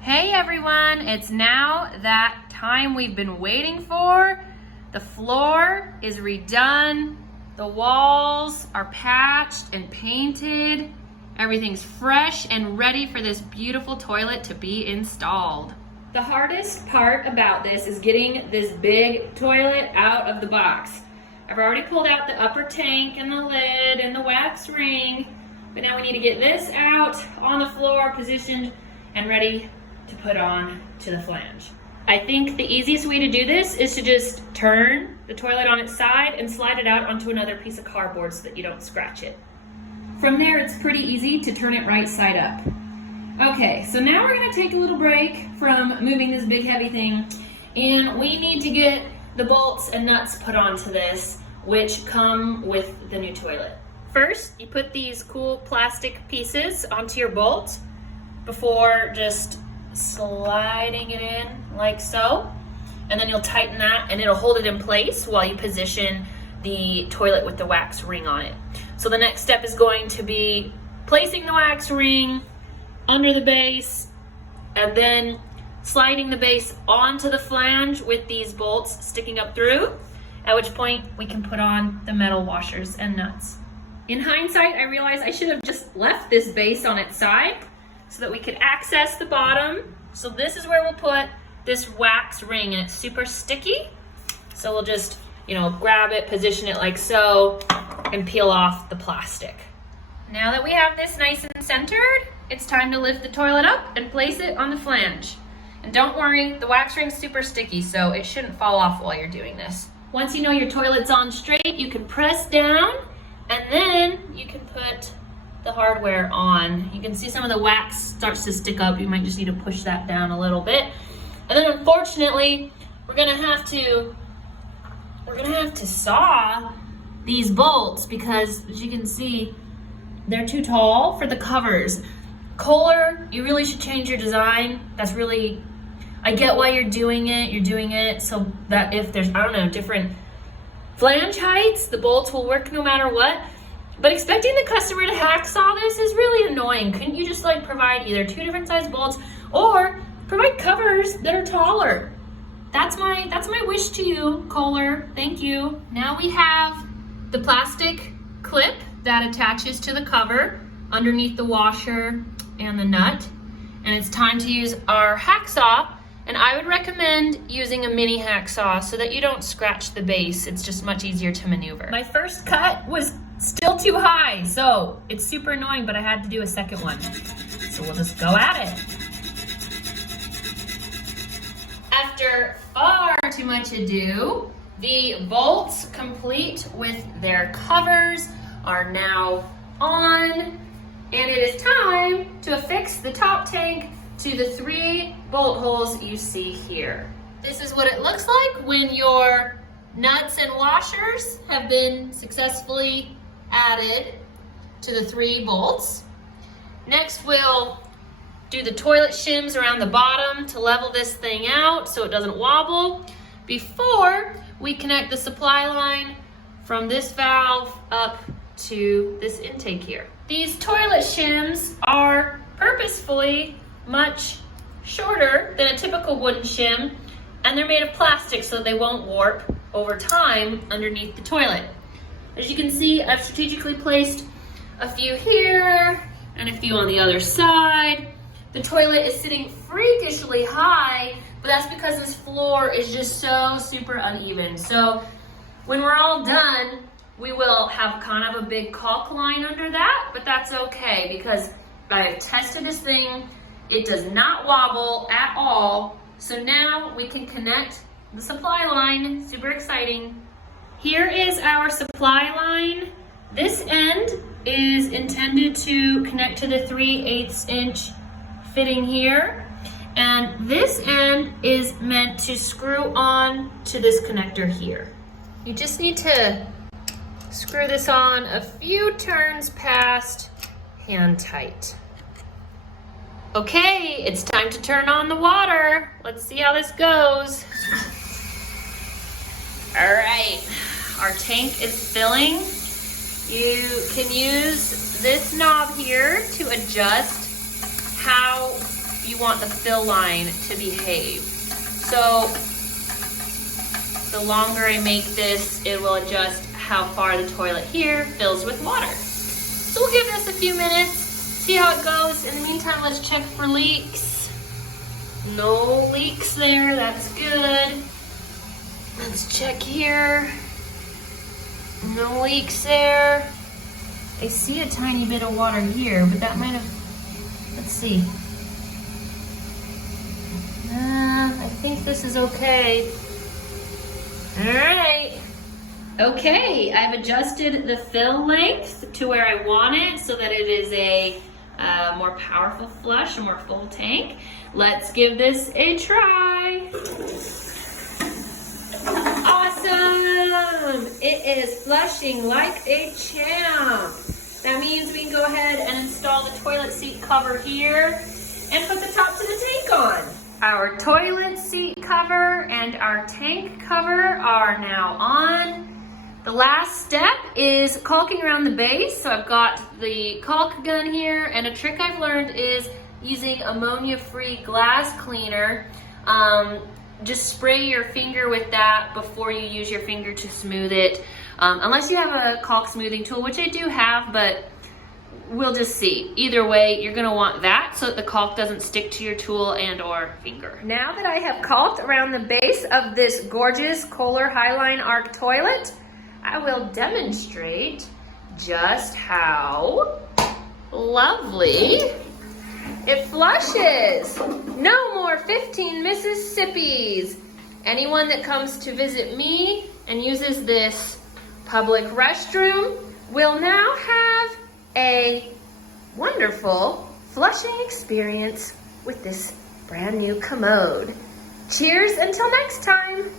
Hey everyone, it's now that time we've been waiting for. The floor is redone, the walls are patched and painted, everything's fresh and ready for this beautiful toilet to be installed. The hardest part about this is getting this big toilet out of the box. I've already pulled out the upper tank and the lid and the wax ring, but now we need to get this out on the floor, positioned and ready to put on to the flange. I think the easiest way to do this is to just turn the toilet on its side and slide it out onto another piece of cardboard so that you don't scratch it. From there, it's pretty easy to turn it right side up. Okay, so now we're gonna take a little break from moving this big heavy thing, and we need to get the bolts and nuts put onto this, which come with the new toilet. First, you put these cool plastic pieces onto your bolt before just sliding it in like so, and then you'll tighten that and it'll hold it in place while you position the toilet with the wax ring on it. So the next step is going to be placing the wax ring under the base and then sliding the base onto the flange with these bolts sticking up through, at which point we can put on the metal washers and nuts. In hindsight, I realized I should have just left this base on its side so that we could access the bottom. So this is where we'll put this wax ring, and it's super sticky. So we'll just, grab it, position it like so, and peel off the plastic. Now that we have this nice and centered, it's time to lift the toilet up and place it on the flange. And don't worry, the wax ring's super sticky, so it shouldn't fall off while you're doing this. Once you know your toilet's on straight, you can press down, and then you can put the hardware on. You can see some of the wax starts to stick up. You might just need to push that down a little bit. And then unfortunately, we're gonna have to saw these bolts because, as you can see, they're too tall for the covers. Kohler, you really should change your design. I get why you're doing it. You're doing it so that if there's, different flange heights, the bolts will work no matter what. But expecting the customer to hacksaw this is really annoying. Couldn't you just provide either two different size bolts or provide covers that are taller? That's my wish to you, Kohler. Thank you. Now we have the plastic clip that attaches to the cover underneath the washer and the nut. And it's time to use our hacksaw. And I would recommend using a mini hacksaw so that you don't scratch the base. It's just much easier to maneuver. My first cut was still too high, so it's super annoying, but I had to do a second one. So we'll just go at it. After far too much ado, the bolts complete with their covers are now on, and it is time to affix the top tank to the 3 bolt holes you see here. This is what it looks like when your nuts and washers have been successfully added to the 3 bolts. Next, we'll do the toilet shims around the bottom to level this thing out so it doesn't wobble before we connect the supply line from this valve up to this intake here. These toilet shims are purposefully much shorter than a typical wooden shim, and they're made of plastic so they won't warp over time underneath the toilet. As you can see, I've strategically placed a few here and a few on the other side. The toilet is sitting freakishly high, but that's because this floor is just so super uneven. So when we're all done, we will have kind of a big caulk line under that, but that's okay because I've tested this thing. It does not wobble at all. So now we can connect the supply line. Super exciting. Here is our supply line. This end is intended to connect to the 3/8 inch fitting here. And this end is meant to screw on to this connector here. You just need to screw this on a few turns past hand tight. Okay, it's time to turn on the water. Let's see how this goes. All right, our tank is filling. You can use this knob here to adjust how you want the fill line to behave. So the longer I make this, it will adjust how far the toilet here fills with water. So we'll give this a few minutes, see how it goes. In the meantime, let's check for leaks. No leaks there, that's good. Let's check here. No leaks there. I see a tiny bit of water here, but that might have, let's see. I think this is okay. All right. Okay, I've adjusted the fill length to where I want it so that it is a more powerful flush, a more full tank. Let's give this a try. Awesome! It is flushing like a champ. That means we can go ahead and install the toilet seat cover here and put the top to the tank on. Our toilet seat cover and our tank cover are now on. The last step is caulking around the base. So I've got the caulk gun here, and a trick I've learned is using ammonia-free glass cleaner. Just spray your finger with that before you use your finger to smooth it. Unless you have a caulk smoothing tool, which I do have, but we'll just see. Either way, you're gonna want that so that the caulk doesn't stick to your tool and or finger. Now that I have caulked around the base of this gorgeous Kohler Highline Arc toilet, I will demonstrate just how lovely it flushes. No more 15 Mississippis. Anyone that comes to visit me and uses this public restroom will now have a wonderful flushing experience with this brand new commode. Cheers until next time.